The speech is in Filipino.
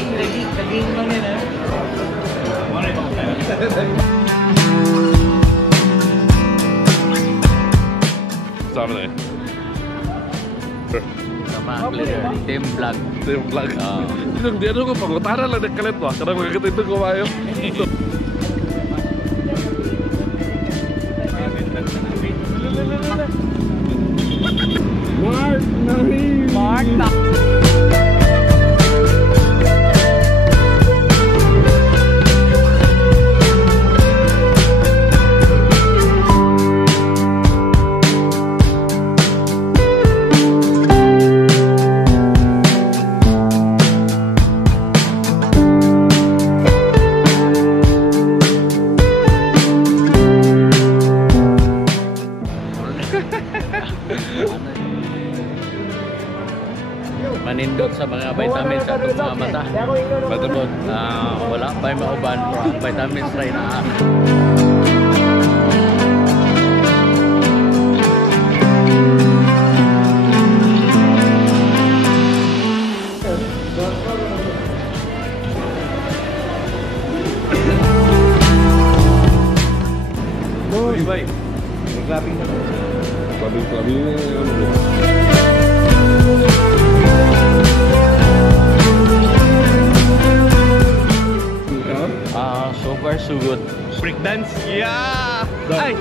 Daging lang yan eh. Sama na eh. Sama, clear. Team vlog. Team vlog. Yung dia ko pangutara lang nagkalit ba? Karang magkakita ito kumayo. Mark Nahim! Mark manindot sa mga vitamins sa mga mata. Vitamin. Wala pa yung mauban. Vitamins rin na. Bye. Clubbing. So far so good. Break dance. Yeah. Ay.